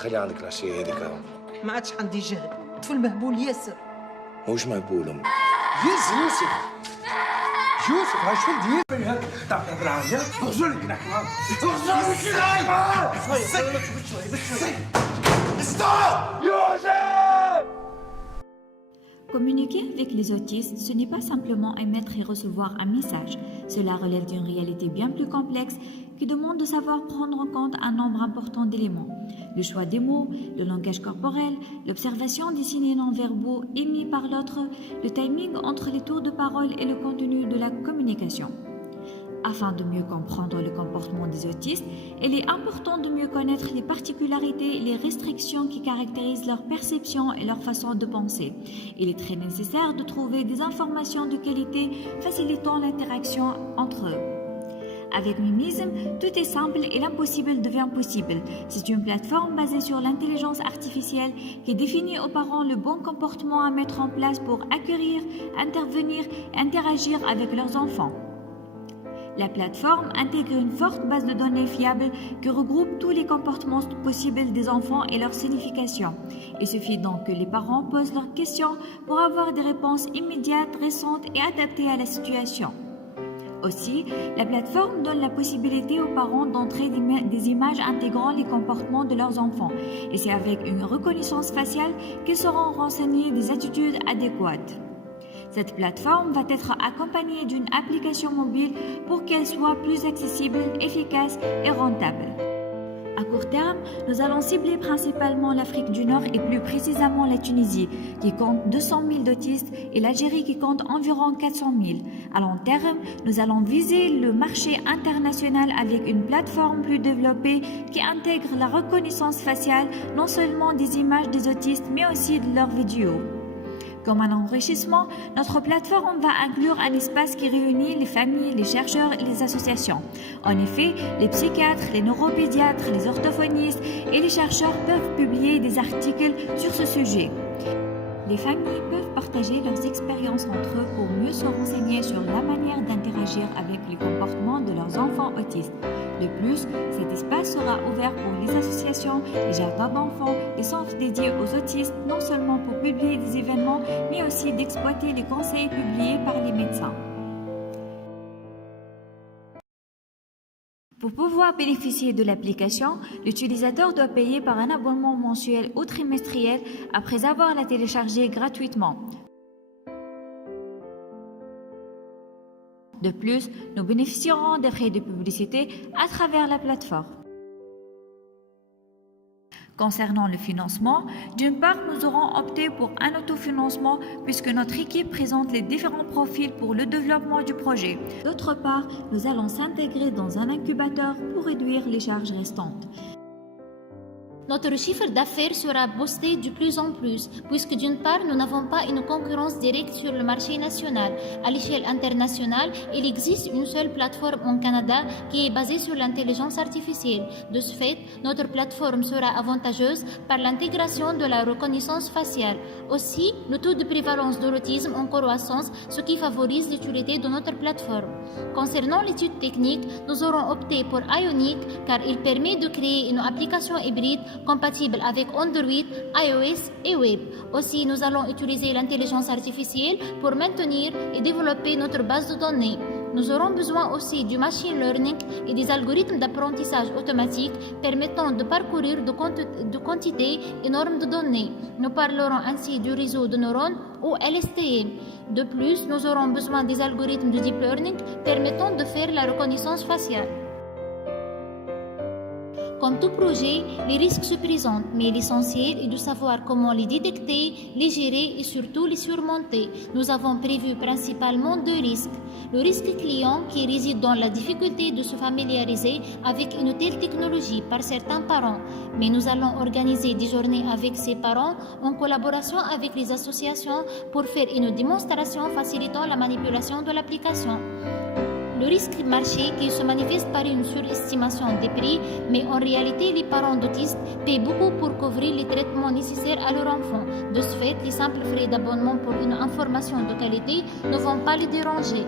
خلي عندك العشية هذيك. ما عادش عندي جهد، طفل مهبول ياسر. موش مهبول أمي. يوسف هاي شو دير هذا؟ تعال بالعافية. اغزلك نحن. اغزلك ستوب يوسف. Communiquer avec les autistes, ce n'est pas simplement émettre et recevoir un message. Cela relève d'une réalité bien plus complexe qui demande de savoir prendre en compte un nombre important d'éléments. Le choix des mots, le langage corporel, l'observation des signes non-verbaux émis par l'autre, le timing entre les tours de parole et le contenu de la communication. Afin de mieux comprendre le comportement des autistes, il est important de mieux connaître les particularités et les restrictions qui caractérisent leur perception et leur façon de penser. Il est très nécessaire de trouver des informations de qualité facilitant l'interaction entre eux. Avec Mimism, tout est simple et l'impossible devient possible. C'est une plateforme basée sur l'intelligence artificielle qui définit aux parents le bon comportement à mettre en place pour accueillir, intervenir et interagir avec leurs enfants. La plateforme intègre une forte base de données fiable qui regroupe tous les comportements possibles des enfants et leur signification. Il suffit donc que les parents posent leurs questions pour avoir des réponses immédiates, récentes et adaptées à la situation. Aussi, la plateforme donne la possibilité aux parents d'entrer des images intégrant les comportements de leurs enfants. Et c'est avec une reconnaissance faciale qu'ils seront renseignés des attitudes adéquates. Cette plateforme va être accompagnée d'une application mobile pour qu'elle soit plus accessible, efficace et rentable. À court terme, nous allons cibler principalement l'Afrique du Nord et plus précisément la Tunisie, qui compte 200 000 d'autistes, et l'Algérie qui compte environ 400 000. À long terme, nous allons viser le marché international avec une plateforme plus développée qui intègre la reconnaissance faciale, non seulement des images des autistes, mais aussi de leurs vidéos. Comme un enrichissement, notre plateforme va inclure un espace qui réunit les familles, les chercheurs et les associations. En effet, les psychiatres, les neuropédiatres, les orthophonistes et les chercheurs peuvent publier des articles sur ce sujet. Les familles peuvent partager leurs expériences entre eux pour mieux se renseigner sur la manière d'interagir avec les comportements de leurs enfants autistes. De plus, cet espace sera ouvert pour les associations, les jardins d'enfants, les centres dédiés aux autistes, non seulement pour publier des événements, mais aussi d'exploiter les conseils publiés par les médecins. Pour pouvoir bénéficier de l'application, l'utilisateur doit payer par un abonnement mensuel ou trimestriel après avoir la téléchargée gratuitement. De plus, nous bénéficierons des frais de publicité à travers la plateforme. Concernant le financement, d'une part, nous aurons opté pour un autofinancement puisque notre équipe présente les différents profils pour le développement du projet. D'autre part, nous allons s'intégrer dans un incubateur pour réduire les charges restantes. Notre chiffre d'affaires sera boosté de plus en plus, puisque d'une part, nous n'avons pas une concurrence directe sur le marché national. À l'échelle internationale, il existe une seule plateforme au Canada qui est basée sur l'intelligence artificielle. De ce fait, notre plateforme sera avantageuse par l'intégration de la reconnaissance faciale. Aussi, le taux de prévalence de l'autisme en croissance, ce qui favorise l'utilité de notre plateforme. Concernant l'étude technique, nous aurons opté pour Ionic car il permet de créer une application hybride compatible avec Android, iOS et Web. Aussi, nous allons utiliser l'intelligence artificielle pour maintenir et développer notre base de données. Nous aurons besoin aussi du machine learning et des algorithmes d'apprentissage automatique permettant de parcourir de quantités énormes de données. Nous parlerons ainsi du réseau de neurones ou LSTM. De plus, nous aurons besoin des algorithmes de deep learning permettant de faire la reconnaissance faciale. Comme tout projet, les risques se présentent, mais l'essentiel est de savoir comment les détecter, les gérer et surtout les surmonter. Nous avons prévu principalement deux risques. Le risque client qui réside dans la difficulté de se familiariser avec une telle technologie par certains parents. Mais nous allons organiser des journées avec ces parents en collaboration avec les associations pour faire une démonstration facilitant la manipulation de l'application. Le risque marché qui se manifeste par une surestimation des prix, mais en réalité, les parents d'autistes paient beaucoup pour couvrir les traitements nécessaires à leur enfant. De ce fait, les simples frais d'abonnement pour une information de qualité ne vont pas les déranger.